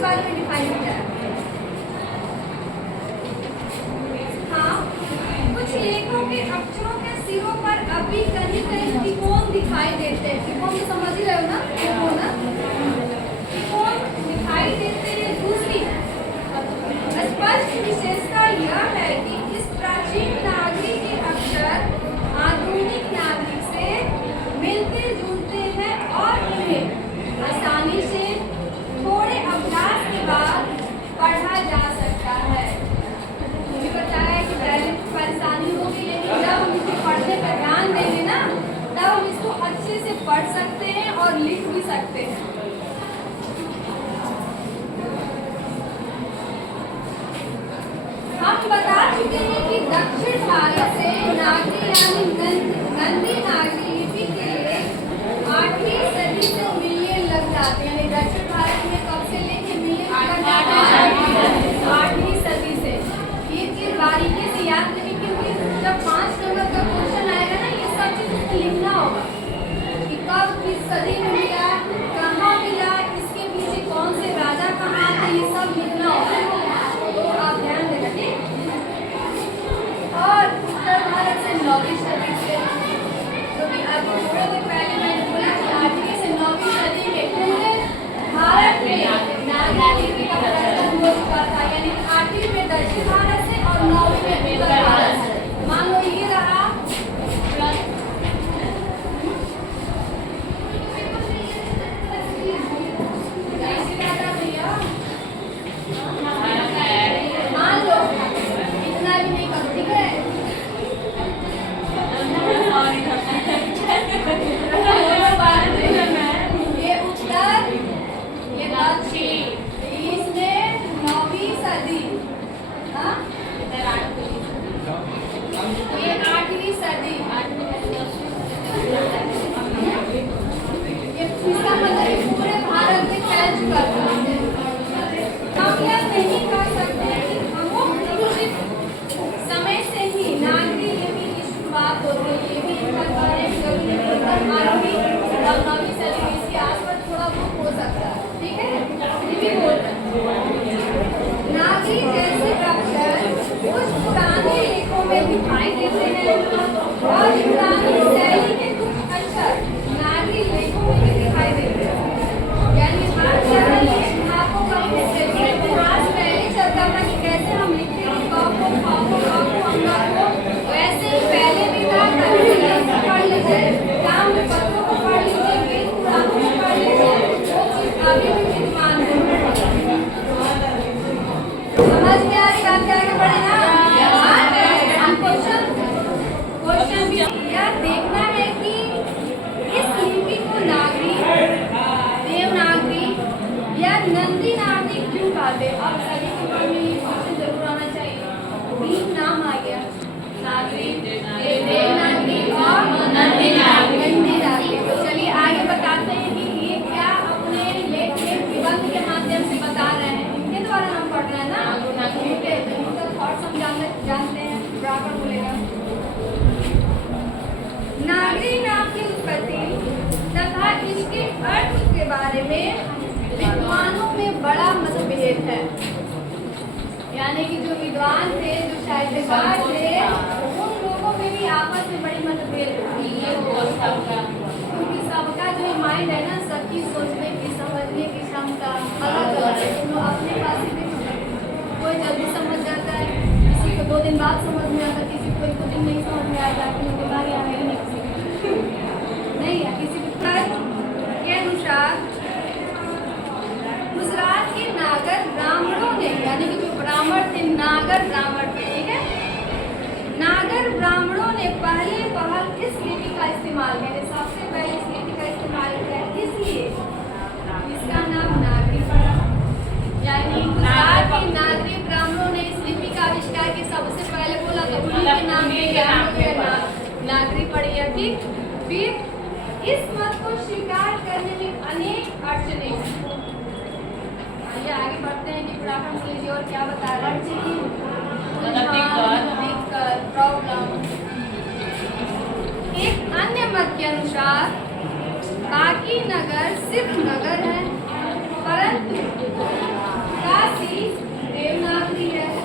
के बारे में डिफाइन किया है। हाँ, कुछ लेखों के अक्षरों के सिरों पर अभी कहीं कहीं त्रिकोण दिखाई देते हैं। त्रिकोण तो समझ ही रहे हो ना, त्रिकोण दिखाई देते हैं। दूसरी स्पष्ट विशेषता यह है कि इस प्राचीन नागरी के अक्षर आधुनिक नागरिक से मिलते जुलते हैं और इन्हें आसानी से थोड़े अभ्यास के बाद पढ़ा जा सकता है। मुझे बताया कि पहले परेशानी होगी, लेकिन जब हम इसे पढ़ने पर ध्यान देंगे ना, तब हम इसको अच्छे से पढ़ सकते हैं और लिख भी सकते हैं। हम बता चुके हैं कि दक्षिण भारत से नागरी यानी नंदी नागरी लिपि के 8वीं सदी से मिलने लग जाते हैं। दक्षिण भारत में कब से लेके मिलने लग जाते हैं? 8वीं सदी से। ये चीज बारीकी से याद रखिए, क्योंकि जब 5 नंबर का क्वेश्चन आएगा ना, ये सब चीज लिखना होगा कि कब किस सदी में मिला, कहाँ मिला, इसके पीछे कौन से राजा कहाँ थे, ये सब लिखना होगा। तो आप ध्यान देना। और उत्तर भारत से 9वीं सदी से, क्योंकि अब थोड़े दिन पहले मैंने बोला कि 8वीं से 9वीं सदी के पूरे भारत में नागरी लिपि का प्रचलन हो चुका था। यानी 8वीं में दक्षिण भारत से और 9वीं में उत्तर भारत से। मान लो ये रहा दिखाई देते हैं और पुरानी शैली के कुछ अक्षर नागरी लेखों में भी दिखाई देते हैं। यानी हर तरह लेखकों का इतिहास पहले चलता था कि कैसे हम लिखते हैं, काको खाको काको अंगा को, वैसे ही पहले भी था। कभी पढ़ लीजिए, काम में पत्रों को पढ़ लीजिए, वेद पुराणों को पढ़ लीजिए, वो चीज अभी भी विद्यमान है। समझ में आ रही बात? क्या पढ़े ना, यह देखना है कि इस लिपि को नागरी, देवनागरी या नंदी नागरी क्यों कहते हैं। अब सभी के मन में ये क्वेश्चन जरूर आना चाहिए। 3 नाम आ गया, नागरी, देवनागरी और नंदी नागरी। तो चलिए आगे बताते हैं कि ये क्या अपने लेख के निबंध के माध्यम से बता रहे हैं। इनके द्वारा हम पढ़ रहे हैं ना, इनका थॉट्स हम जानते हैं। बराबर बोलेगा। नागरी नाम की उत्पत्ति तथा इसके अर्थ के बारे में विद्वानों में बड़ा मतभेद है। यानी कि जो विद्वान थे, जो साहित्यकार थे, उन लोगों में भी आपस में बड़ी मतभेद होती है। क्योंकि सबका जो माइंड है ना, सबकी सोचने की, समझने की क्षमता अलग अलग है। तो अपने पास ही कोई जल्दी समझ जाता है, किसी को 2 दिन बाद समझ में आता, किसी को 1 दिन नहीं समझ में आता, क्योंकि बारी आ गई नहीं है। किसी के अनुसार गुजरात के नागर ब्राह्मणों ने, यानी कि जो ब्राह्मण थे, नागर ब्राह्मण थे, ठीक है, नागर ब्राह्मणों ने पहले इस लिपि का इस्तेमाल किया। सबसे पहले इस लिपि का इस्तेमाल किया, इसलिए इसका नाम नागरी पड़ा। यानी गुजरात के नागरी ब्राह्मणों ने इस लिपि का आविष्कार किया। सबसे पहले बोला तो उन्हीं के नाम के नागरी पड़ी है। ठीक, फिर इस मत को स्वीकार करने में अनेक अड़चनें। आइए आगे बढ़ते हैं कि पढ़ाकर लीजिए और क्या बता रहे हैं। प्रॉब्लम। एक अन्य मत के अनुसार बाकी नगर सिर्फ नगर है, परंतु काशी देवनागरी है।